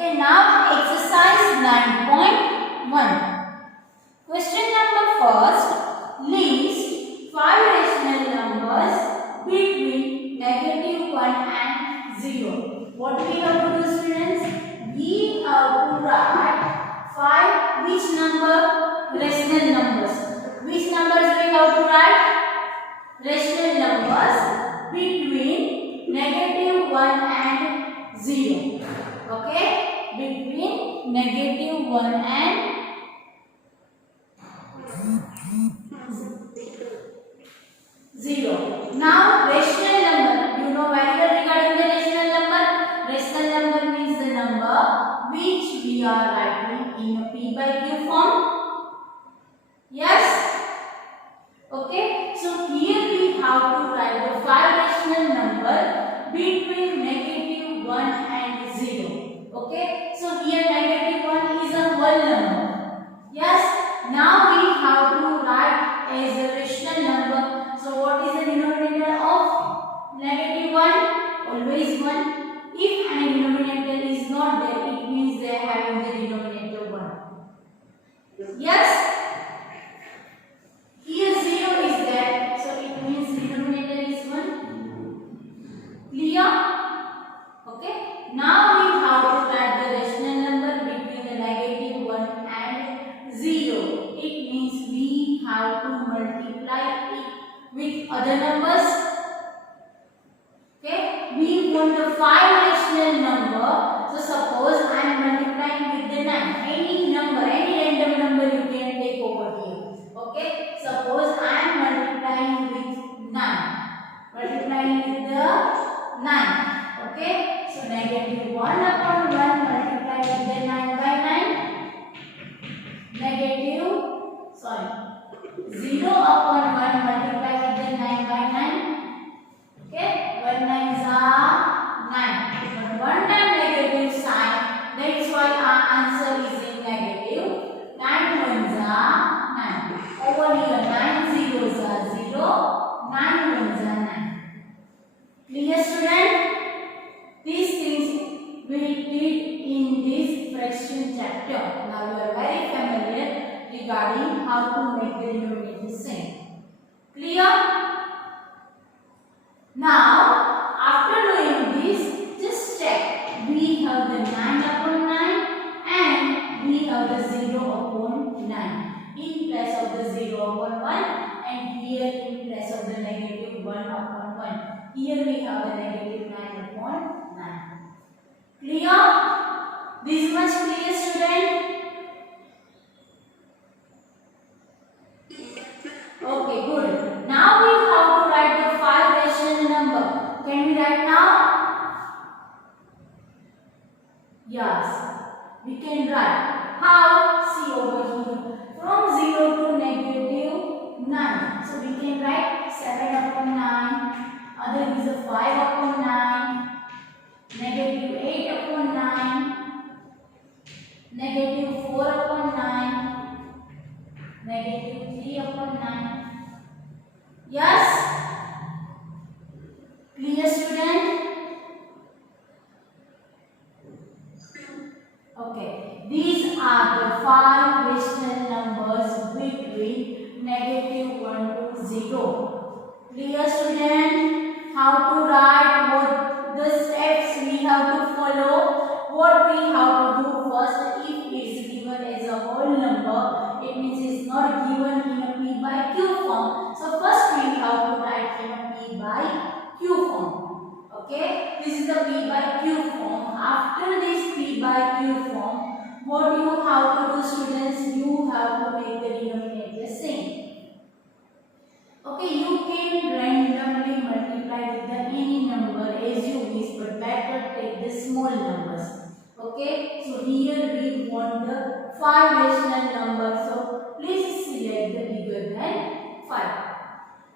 Okay, now exercise 9.1. Question number first. List 5 rational numbers between -1 and 0. What we have to do, students? We have to write 5 which number? Rational numbers. Which numbers we have to write? Rational numbers between -1 and 0. Okay? Between -1 and 0. Now, rational number. You know very well regarding the rational number. Rational number means the number which we are writing in a P by Q form. Yes? Okay. So, here we have to write the 5 rational number between -1 and 0. Okay. So, here -1 is a whole number. Yes. Now, we have to write as a rational number. So, what is the denominator of -1? Always 1. If any denominator is not there, it means they are having the denominator 1. Yes? Here 0 is there, so it means denominator is 1. Clear? Okay. Now we have to write the rational number between the -1 and 0. It means we have to multiply it with other numbers. Okay, we want the 5 rational number. So suppose I am multiplying with the 9. Any number, any random number you can take over here. Okay, suppose I am multiplying with 9. Multiplying with the 9. Okay, so -1 upon 1 multiplied with the 9 by 9. 0 upon 1 multiplied with the 9 by 9. Okay, 1 9s are 9. But 1 time negative sign, that's why our answer is in negative. 9 1s are 9. Over here 9 zeros are 0. 9 1s are 9. Clear, student? These things we did in this fraction chapter. Now you are very familiar regarding how to make the denominator same. Clear? Now, after doing this, just check. We have the 9 upon 9 and we have the 0 upon 9. In place of the 0 upon 1 and here in place of the -1 upon 1. Here we have the -9 upon 9. Clear? This much clear, student? Okay, good. Now we have to write the 5 rational number. Can we write now? Yes, we can write. How? See over here. From 0 to -9. So we can write 7 upon 9. Other is a 5 upon 9. -8 upon 9. -4 upon 9. -3 upon 9. Yes? Clear, student? Okay. These are the 5 rational numbers between -1 to 0. Clear, student? How to write, what the steps we have to follow, what we have to do first. If it is given as a whole number, it means it's not given in a P by Q form. So first we have to write in a P by Q form. Okay, this is the P by Q form. After this P by Q form, what you have to do, students? You have to make the denominator same. Okay, you can randomly multiply with the any number as you wish, but better take the small numbers. Okay, so here we want the 5 rational numbers. So please select the bigger than 5.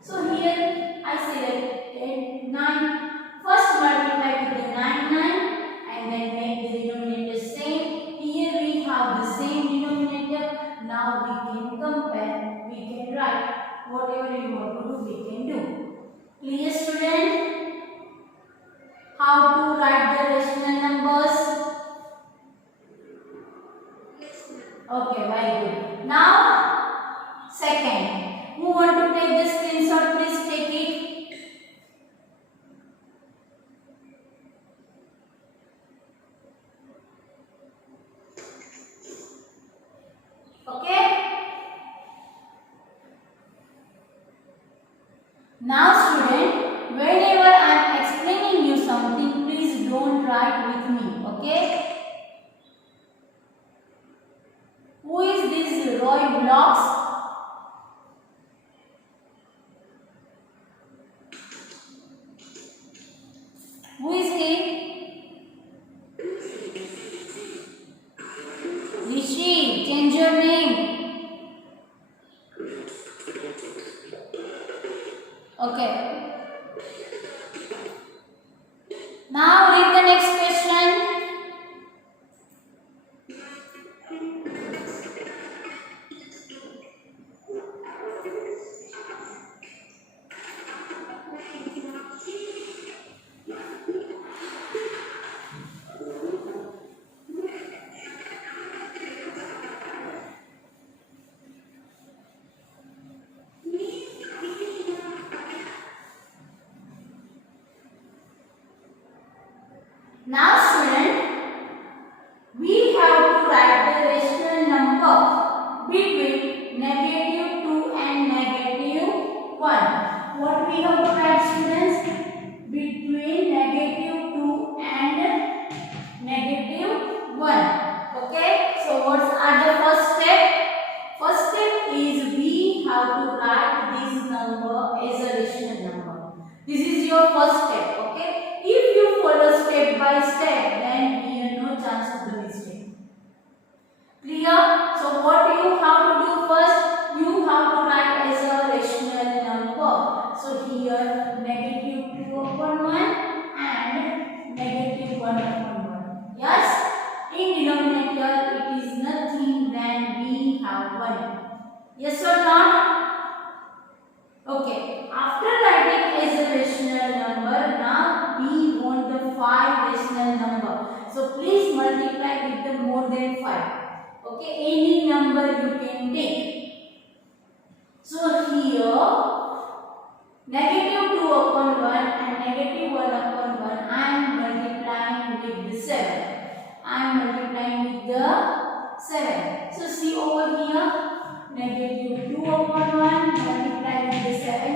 So here I selected 9. First multiply with the 9 9 and then make the denominator same. Here we have the same denominator. Now we can compare. We can write whatever you want to do. We can do. Clear, student? How to write the rational numbers? Who is he? Rishi, change your name. Okay. Now read the next question. Now student, we have to write the rational number between -2 and -1. What we have to write students? Between -2 and -1. Okay, so what are the first step? First step is we have to write this number as a rational number. This is your first step. Okay, if you follow step by step, then here no chance of the mistake. Clear? So what you have to do first? You have to write as a rational number. So here -2/1 and -1/1. Yes? In denominator it is nothing than we have 1. Yes or not? Okay. After writing as a rational number, now we want the 5 rational number. So please multiply with the more than 5. Okay, any number you can take. So here -2/1 and -1/1, I am multiplying with the 7. I am multiplying with the 7. So see over here, -2/1 multiply with the 7,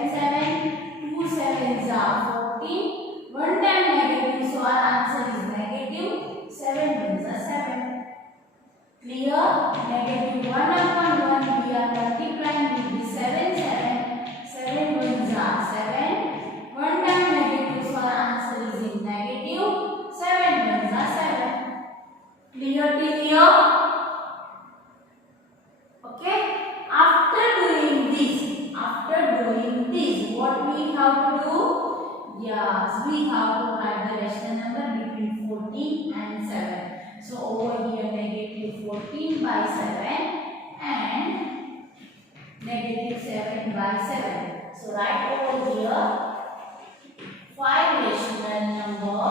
2 sevens are 14. 1 time negative, so our answer is negative. 7 ones are 7. Clear? -1/1 we are multiplying with the 7, 7 ones are 7. 1 time negative, so our answer is in negative. 7 ones are 7. Clear till here? Okay. After doing this, what we have to do? Yes, we have to write the rational number between 14 and 7. So over here -14/7 and -7/7. So write over here 5 rational number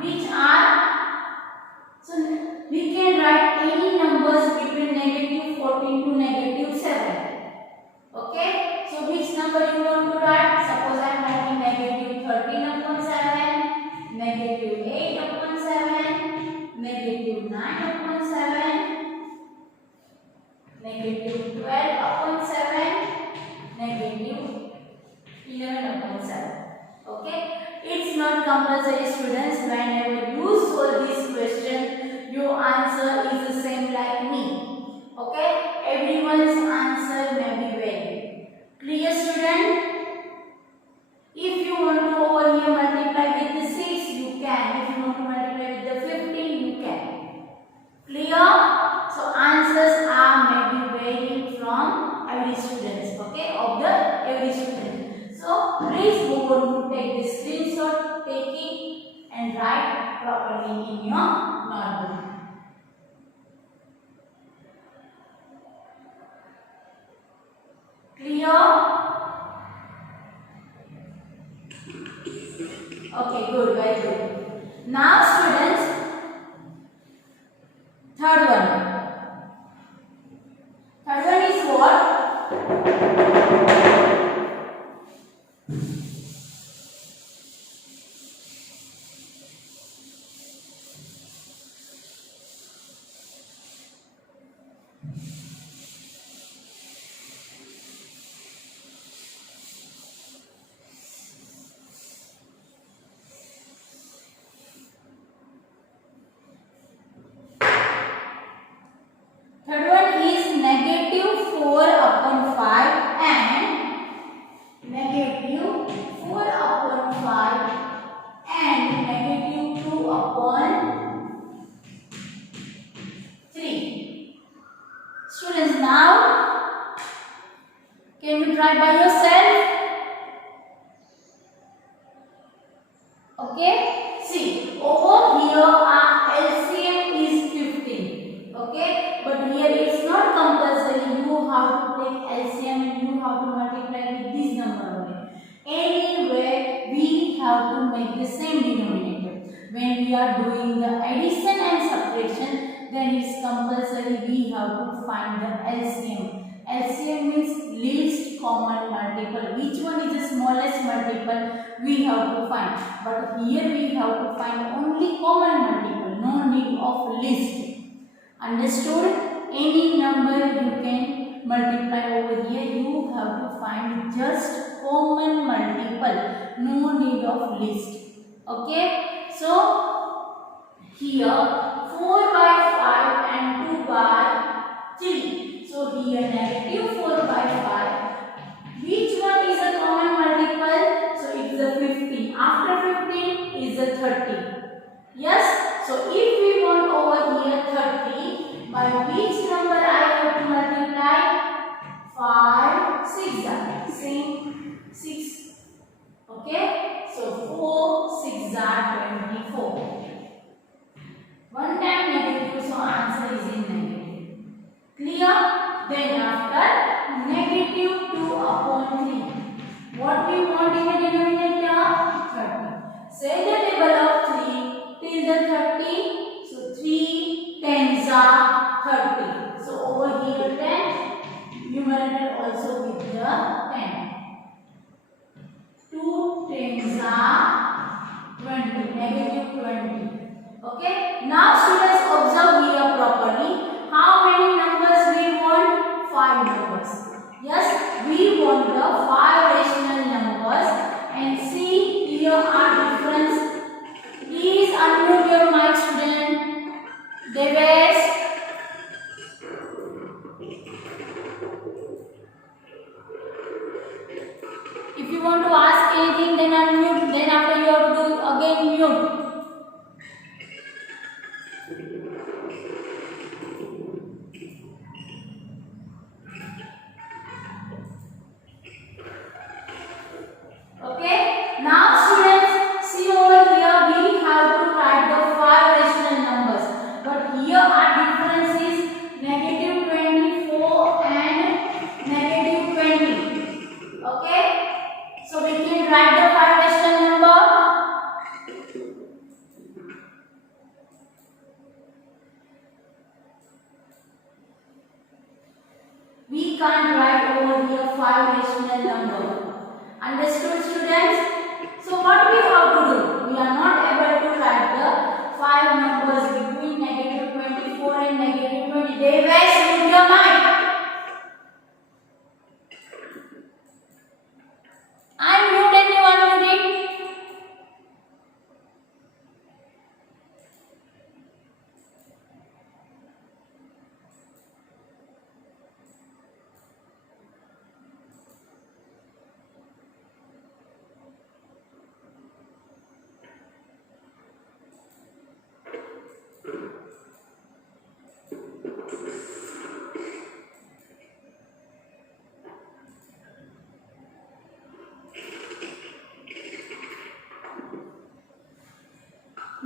which are, so we can write any numbers between -14 to -7. Okay, so which number you want to write? Suppose I am writing -13/7, -8/7, -9/7, -12/7, -11/7. Okay, it's not compulsory students. Whenever you solve this question, your answer is the same like me. Okay, everyone's answer may be varied. Clear student? If you want to over here multiply with the 6, you can. If you want to multiply with the 15, you can. Clear? So answers are maybe varying from every students. Okay, of the every student. So please go on to take the screenshot, take it and write properly in your notebook. Clear? Okay, good, very good. Now students, third one. Third one is what? Now, can you try by yourself? Okay. See, over here our LCM is 15. Okay. But here it's not compulsory. You have to take LCM and you have to multiply with this number only. Anyway, we have to make the same denominator. When we are doing the addition and subtraction, then it's compulsory we have to find the LCM. LCM means least common multiple. Which one is the smallest multiple we have to find. But here we have to find only common multiple. No need of least. Understood? Any number you can multiply over here. You have to find just common multiple. No need of least. Okay? So, here 4 by 5 and 2 by 3. So, here negative 4 by 5. Which one is a common multiple? So, it's the 15. After 15 is the 30. Yes? So, if we want over here 30, by which number I have to multiply? 5, 6 same 6. Okay? So 4, 6 are 24. One time negative, so answer is in negative. Clear? Then after negative 2 upon 3. What we want in the denominator? 30. Say the table of 3 till the 30. So 3 tens are 30. So over here 10. Numerator also with the 10. 2 tens are 20. Negative 20. Okay. Now students observe here properly. How many numbers we want? 5 numbers. Yes, we want the 5 rational numbers. And see here are difference. Please unmute your mic, student. Devesh. If you want to ask anything, then unmute. Then after you have to do again mute. Okay. Now students, see over here we have to write the 5 rational numbers. But here our difference is negative 24 and negative 20. Okay. So we can write the 5 rational number. We can't write over here 5 rational number. Understood, students? So what we have to do? We are not able to write the 5 numbers between negative 24 and negative 20. They waste with your mind. I mute anyone muted.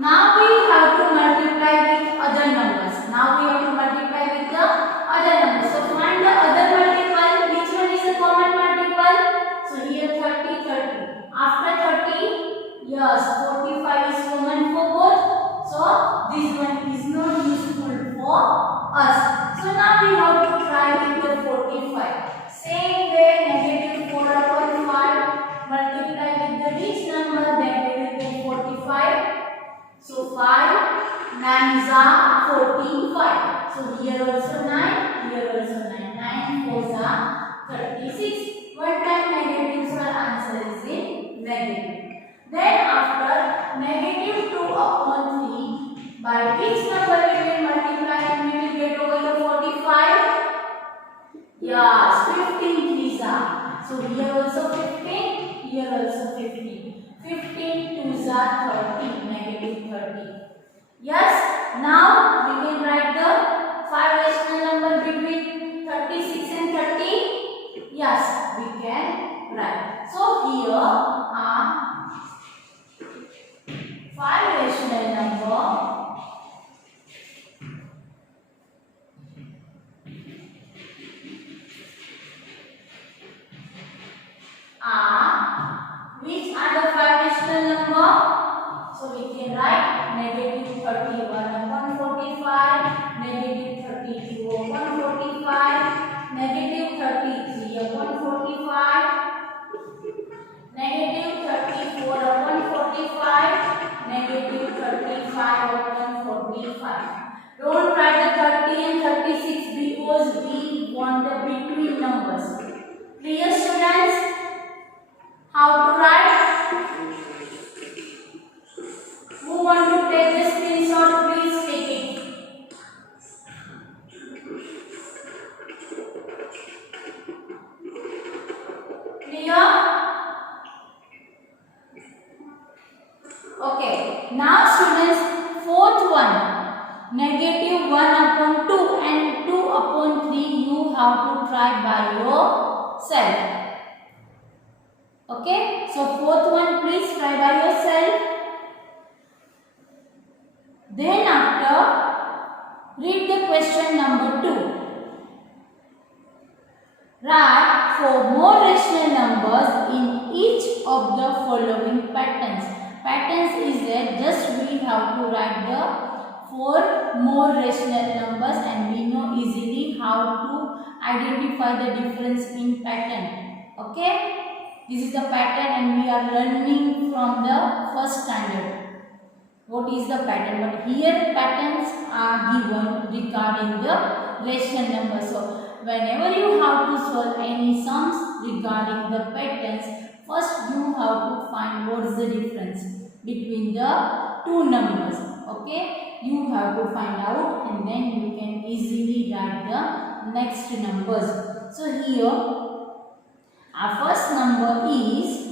Now we have to multiply with other numbers. Now we have to multiply with the other numbers. So find the other multiple. Which one is a common multiple? So here 30, 30. After 30, yes, 45 is common for both. So this one is not useful for us. So now we have to try with the 45. Same way, negative 4 upon 5. Multiply with the which number? Then we will get 45. So 5 nines are 45. So here also 9, here also 9. 9 fours are 36. One time negative, so answer is in negative. Then after negative 2 upon 3, by which number we will multiply and we will get over the 45? Yes, 15 threes are. So here also 15, here also 15. 15 twos are 30, negative 30. Yes, now we can write the 5 rational number between 36 number. So we can write negative 31 upon 45, negative 32 upon 45, negative 33 upon 45, negative 34 upon 45, negative 35 upon 45. Don't write the 30 and 36 because we want the between numbers. Clear, students? How to write? Who want to take the screenshot? Please take it. Clear? Okay. Now students, fourth one. Negative 1 upon 2 and 2 upon 3 you have to try by yourself. Okay. So fourth one please try by yourself. Then after read the question number 2. Write for more rational numbers in each of the following patterns. Patterns is that just we have to write the 4 more rational numbers and we know easily how to identify the difference in pattern. Okay. This is the pattern and we are learning from the first standard. What is the pattern? But here patterns are given regarding the rational numbers. So whenever you have to solve any sums regarding the patterns, first you have to find what is the difference between the two numbers. Okay, you have to find out and then you can easily write the next numbers. So here our first number is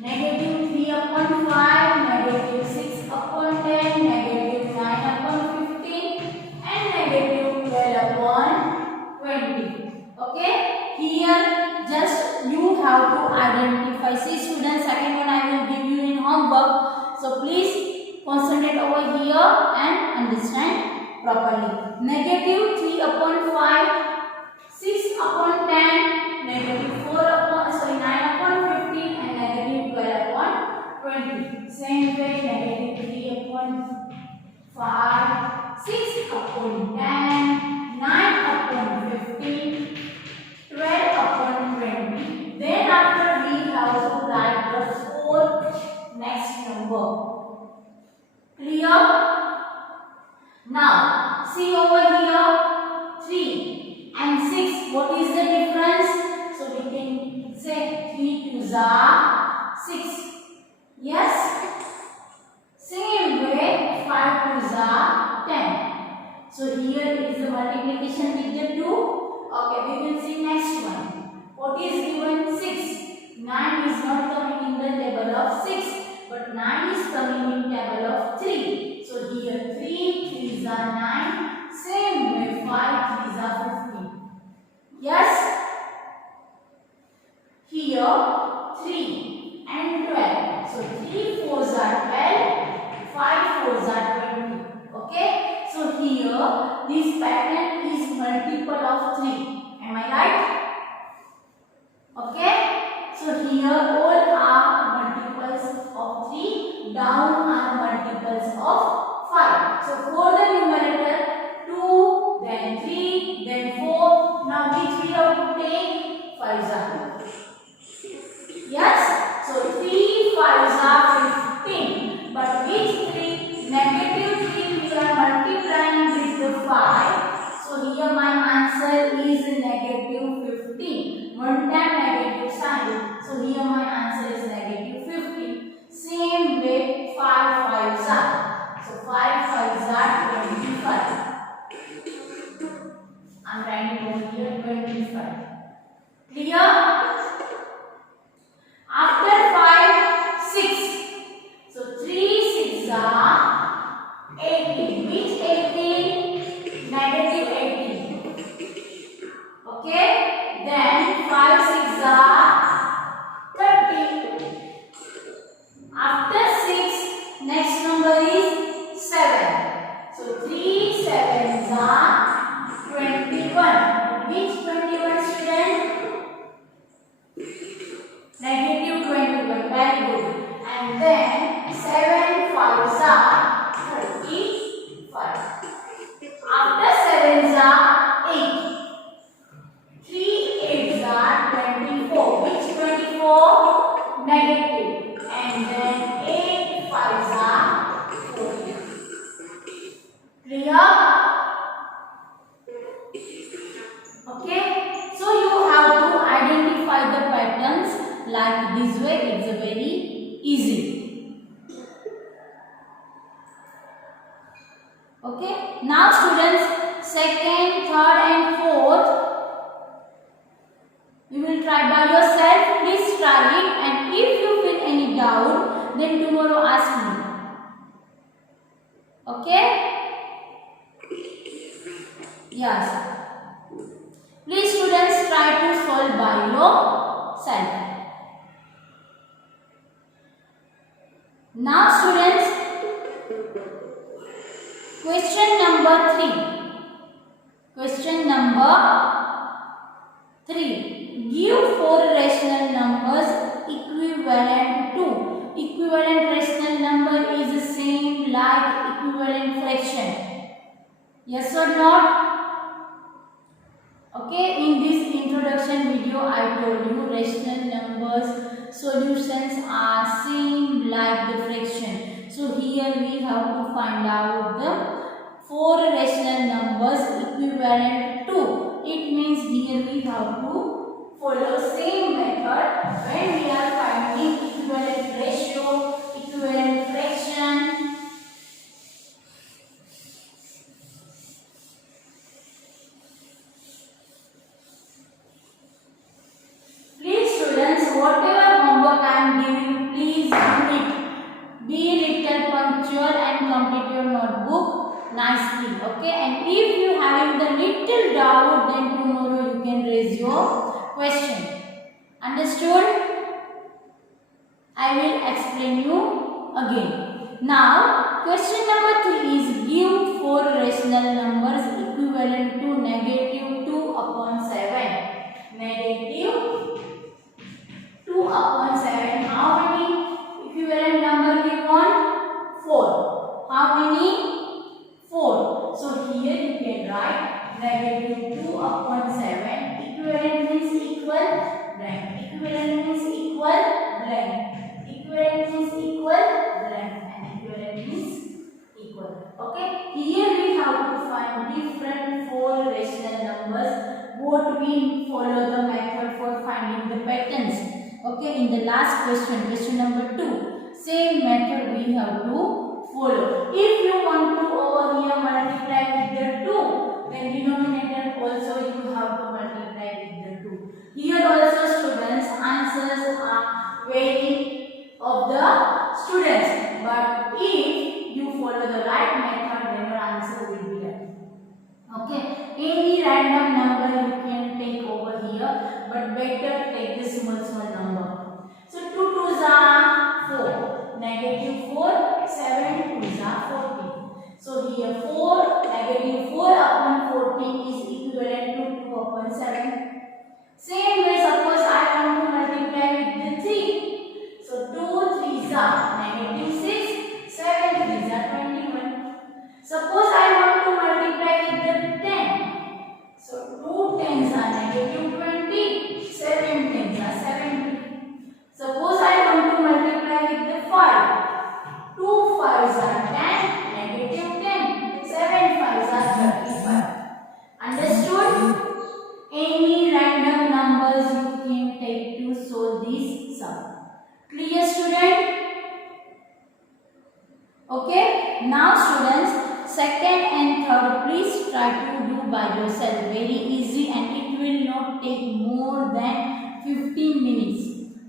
negative 3 upon 5, negative 6 upon 10, negative 9 upon 15 and negative 12 upon 20. Okay, here just you have to identify. See students, second one I will give you in homework. So please concentrate over here and understand properly. Negative 3 upon 5, 6 upon 10, negative 9 upon 15 and negative 12 upon 20. Same way, negative 3 upon 5, 6 upon 10, 9 upon 15, 12 upon 20. Then after we have to write the 4th next number. Clear? Now see over here 3 and 6. What is the difference? So we can say 3 2s are 6. Yes. Same way 5 2s are 10. So here is the multiplication with the 2. Okay, we will see next one. What is given? 6. 9 is not coming in the table of 6, but 9 is coming in table of 3. So here 3 3s are 9. Same way 5 3s are 15. Yes. Here 3 and 12. So 3 4s are 12, 5 4s are 20. Okay. So here this pattern is multiple of 3. Am I right? Okay. So here all are multiples of 3. Down are multiples of 5. So for the numerator 2, then 3, then 4. Now which we have to take? 5s are 2. Yes. So 3 5s are 15. But which 3? Negative 3 we are multiplying with the 5. So here my answer is negative 15. One time negative sign. So here my answer is negative 15. Same way 5 5s are. So 5 5s are 25. Okay. Now students, second, third and fourth, you will try by yourself. Please try it, and if you feel any doubt, then tomorrow ask me. Okay? Yes. Please students, try to solve by yourself. Now students, question number 3. Question number 3. Give 4 rational numbers equivalent to. Equivalent rational number is the same like equivalent fraction. Yes or not? Okay, in this introduction video I told you rational numbers solutions are same like the fraction. So here we have to find out the 4 rational numbers equivalent to. It means here we have to follow same method when we are finding equivalent ratio, equivalent fraction. Please students, whatever homework I am giving, please do it. Be little punctual and complete your notebook nicely. Okay, and if you having the little doubt, then tomorrow you can raise your question. Understood? I will explain you again. Now, question number 3 is give 4 rational numbers equivalent to -2/7. -2/7. How many equivalent number we want? 4. How many? 4. So here you can write -2/7. Equivalent means equal blank. Equivalent means equal blank. Equivalent means equal blank. And equivalent means equal. Okay. Here we have to find different 4 rational numbers. Both we follow the method for finding the patterns. Okay. In the last question, question number 2, same method we have to follow. If you want to over here multiply with the 2, then denominator also you have to multiply with the 2. Here also students answers are varying of the students, but if you follow the right method, then your answer will be right. Okay, any random number you can take over here, but better take the small number. So 2 2s are 4, -4, 7 2s are 14. So here -4/14 is equivalent to 2/7. Same way, suppose I want to multiply with the 3. So 2 3s are -6, 7 3s are 21. Suppose I want to multiply with the 10. So 2 10s are -20, 7 10s are 70. Suppose I want to multiply with the 5. 2 5s are 10, -10, 7 5s are 35. Understood? Any random numbers you can take to solve this sum. Clear student? Okay. Now students, second and third, please try to do by yourself. Very easy, and it will not take more than 15 minutes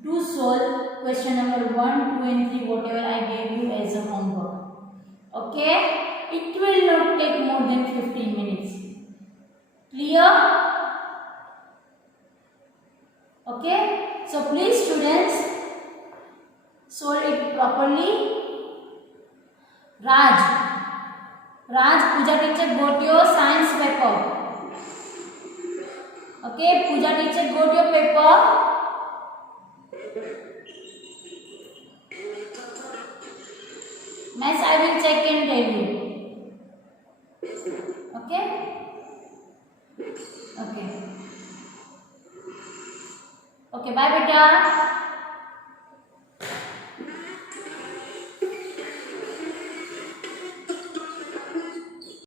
to solve question number 1, 2 and 3, whatever I gave you as a homework. Okay. It will not take more than 15 minutes. Clear? Okay. So please students, solve it properly. Raj, Pooja teacher got your science paper. Okay, Pooja teacher got your paper. Mass I will check and tell you. Okay. Okay. Okay. Bye, beta.